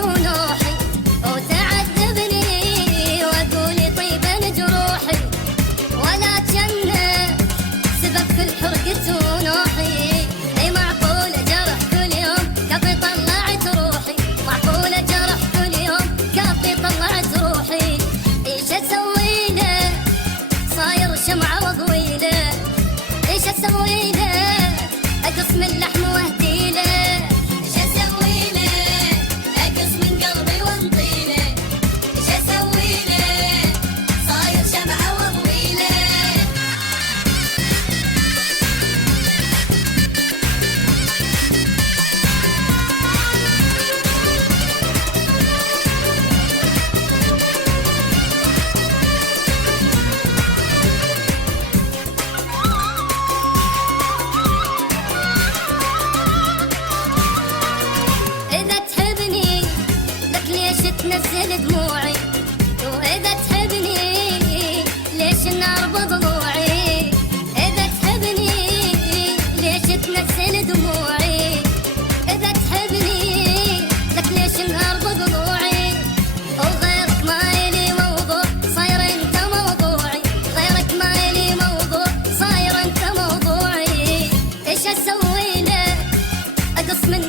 ونوحي وتعذبني واقول طيبا جروحي، ولا جنة سبب في الحرقة ونوحي. اي معقولة جرح كل يوم كفي طلعت روحي، معقولة جرح كل يوم كفي طلعت روحي. ايش اسوي له صاير شمعة وضويله، ايش اسوي له اقص من لحم واهدي له، ايش اسوي له اقص من قلبي وانطيله، ايش اسوي له صاير شمعة وضويله. تنزل دموعي، وإذا تحبني ليش النار بضلوعي، إذا تحبني ليش تنزل دموعي، إذا تحبني لك ليش النار بضلوعي. وغيرك ما إلي موضوع صاير أنت موضوعي، غيرك ما إلي موضوع صاير أنت موضوعي. إيش أسوي له أقص من